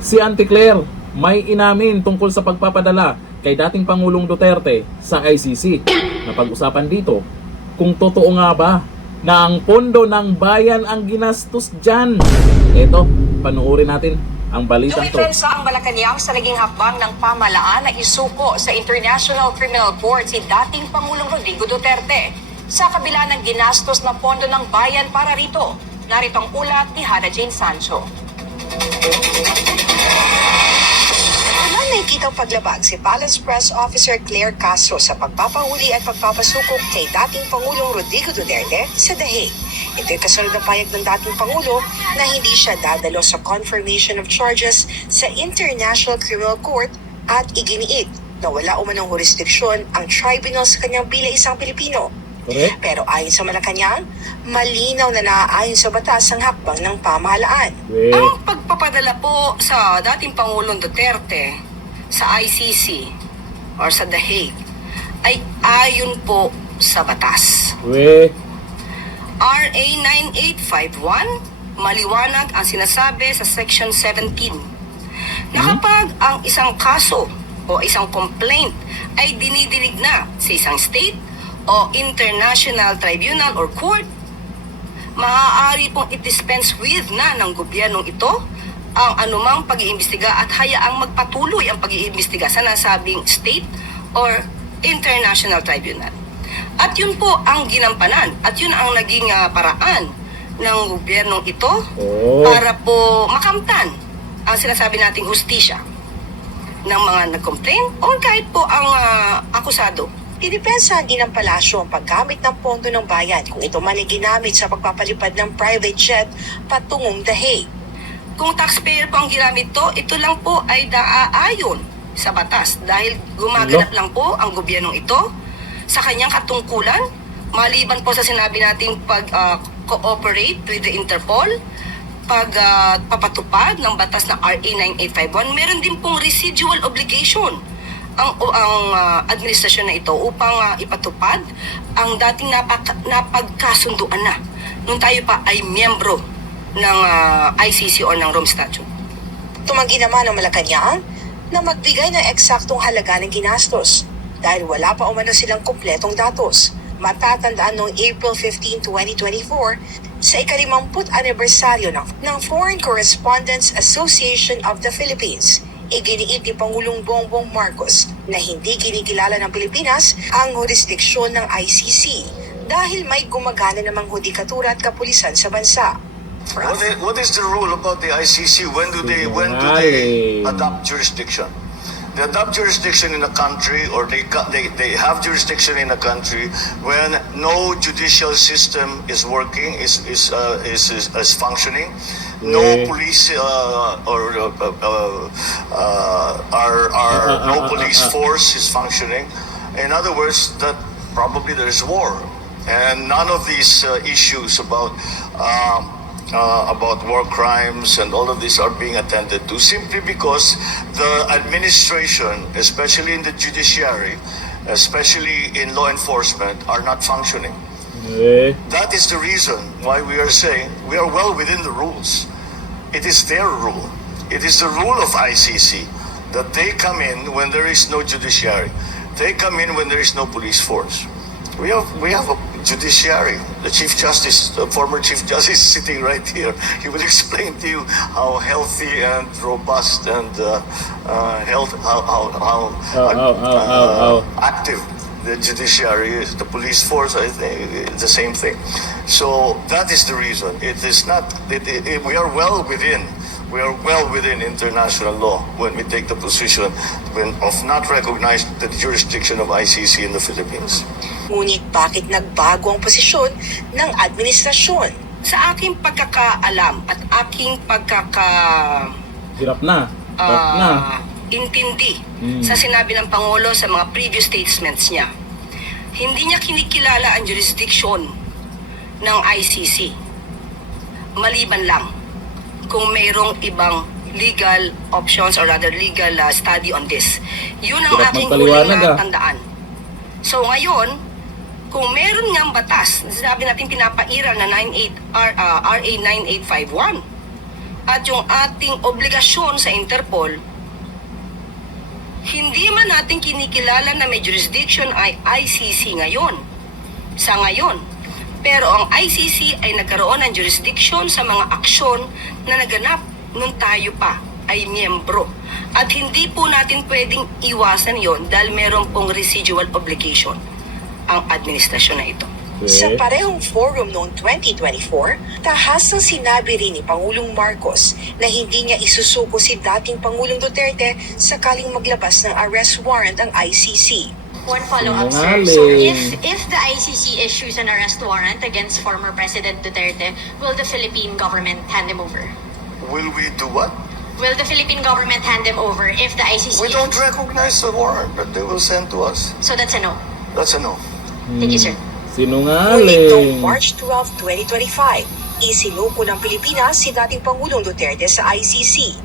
Si Auntie Claire may inamin tungkol sa pagpapadala kay dating Pangulong Duterte sa ICC. Napag-usapan dito kung totoo nga ba na ang pondo ng bayan ang ginastos dyan. Eto, panuorin natin ang balitang to. Dumipensa ang Malacanang sa naging hakbang ng pamahalaan na isuko sa International Criminal Court si dating Pangulong Rodrigo Duterte sa kabila ng ginastos na pondo ng bayan para rito. Narito ang ulat ni Hannah Jane Sancho. Walang nakikitang paglabag si Palace Press Officer Claire Castro sa pagpapahuli at pagpapasukok kay dating Pangulong Rodrigo Duterte sa The Hague. Ito'y kasunod ng payag ng dating Pangulo na hindi siya dadalo sa confirmation of charges sa International Criminal Court at iginiit na wala umanong jurisdiksyon ang tribunal sa kanyang bilang isang Pilipino. Correct? Pero ayon sa Malacanang, malinaw na naaayon sa batas ang hakbang ng pamahalaan. Wait. Ang pagpapadala po sa dating Pangulong Duterte sa ICC or sa The Hague ay ayon po sa batas. RA 9851, maliwanag ang sinasabi sa Section 17 na kapag ang isang kaso o isang complaint ay dinidinig na sa isang state o international tribunal or court, maaari pong i-dispense with na ng gobyernong ito ang anumang pag-iimbestiga at hayaang magpatuloy ang pag-iimbestiga sa nasabing state or international tribunal. At yun po ang ginampanan at yun ang naging paraan ng gobyernong ito para po makamtan ang sinasabi nating hustisya ng mga nag-complain o kahit po ang akusado. Idipensahan din ng palasyo ang paggamit ng pondo ng bayan kung ito man ay ginamit sa pagpapalipad ng private jet patungong The Hague. Kung taxpayer po ang ginamit to, ito lang po ay naaayon sa batas dahil gumaganap lang po ang gobyernong ito sa kanyang katungkulan, maliban po sa sinabi nating pag-cooperate with the Interpol, pagpapatupad ng batas na RA 9851, meron din pong residual obligation ang administrasyon na ito upang ipatupad ang dating napagkasunduan na nung tayo pa ay miyembro ng ICC o ng Rome Statute. Tumanggi naman ang Malacanang na magbigay ng eksaktong halaga ng ginastos dahil wala pa umano silang kumpletong datos. Matatandaan noong April 15, 2024 sa ika-50 anibersaryo ng Foreign Correspondents Association of the Philippines. Iginiit ni Pangulong Bongbong Marcos na hindi kinikilala ng Pilipinas ang jurisdiksyon ng ICC dahil may gumagana namang hudikatura at kapulisan sa bansa. What is the rule about the ICC? When do they adopt jurisdiction? They adopt jurisdiction in a country, or they have jurisdiction in a country when no judicial system is working, is functioning. No police no police force is functioning. In other words, that probably there is war, and none of these issues about war crimes and all of these are being attended to simply because the administration, especially in the judiciary, especially in law enforcement, are not functioning. That is the reason why we are saying we are well within the rules. It is their rule. It is the rule of ICC that they come in when there is no judiciary. They come in when there is no police force. We have a judiciary. The Chief Justice, the former Chief Justice, is sitting right here. He will explain to you how healthy and robust and active the judiciary is. The police force, I think, the same thing. So that is the reason. It is not. We are well within. We are well within international law when we take the position of not recognize the jurisdiction of ICC in the Philippines. Ngunit bakit nagbago ang posisyon ng administrasyon? Sa aking pagkakaalam at aking Hirap na. intindi sa sinabi ng Pangulo sa mga previous statements niya, hindi niya kinikilala ang jurisdiction ng ICC. Maliban lang kung mayroong ibang legal options or rather legal study on this. Yun ang Hirap aking magpaliwanag, huling tandaan. So ngayon, kung meron ngang batas, sabi natin pinapairal na RA 9851, at yung ating obligasyon sa Interpol, hindi man natin kinikilala na may jurisdiction ay ICC ngayon. Sa ngayon. Pero ang ICC ay nagkaroon ng jurisdiction sa mga aksyon na naganap nung tayo pa ay miyembro. At hindi po natin pwedeng iwasan yon dahil meron pong residual obligation ang administrasyon na ito. Sa parehong forum noong 2024, tahasang sinabi rin ni Pangulong Marcos na hindi niya isusuko si dating Pangulong Duterte sakaling maglabas ng arrest warrant ang ICC. One follow-up, sir. Sinungaling. So, if the ICC issues an arrest warrant against former President Duterte, will the Philippine government hand him over? Will we do what? Will the Philippine government hand him over if the ICC... We don't recognize the warrant that they will send to us. So that's a no. That's a no. Thank you, sir. Ngunit Sinungaling. noong March 12, 2025, isinuko ng Pilipinas si dating Pangulong Duterte sa ICC.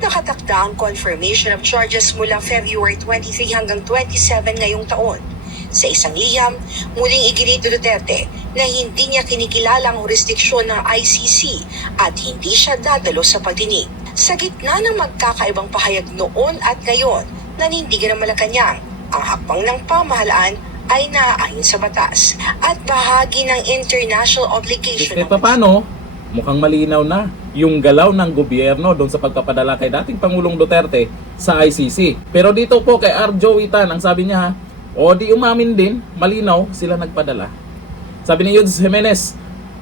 Nakatakda ang confirmation of charges mula February 23 hanggang 27 ngayong taon. Sa isang liham, muling iginito Duterte na hindi niya kinikilala ang jurisdiksyon ng ICC at hindi siya dadalo sa pagdinig. Sa gitna ng magkakaibang pahayag noon at ngayon, nanindigan ng Malacanang, ang hakbang ng pamahalaan ay naaayon sa batas at bahagi ng international obligation. Kahit paano, mukhang malinaw na yung galaw ng gobyerno doon sa pagpapadala kay dating Pangulong Duterte sa ICC. Pero dito po kay Arjo Witan, ang sabi niya, o di umamin din, malinaw sila nagpadala. Sabi ni Yudes Jimenez,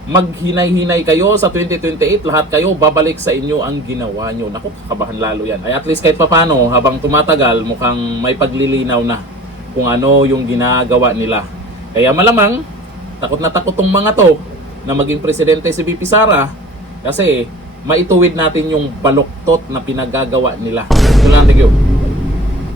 maghinay-hinay kayo sa 2028, lahat kayo babalik sa inyo ang ginawa nyo. Naku, kakabahan lalo yan. Ay at least kahit papano, habang tumatagal, mukhang may paglilinaw na kung ano yung ginagawa nila. Kaya malamang, takot na takot tong mga to na maging presidente si VP Sara kasi maituwid natin yung baluktot na pinagagawa nila. Ito lang, thank you.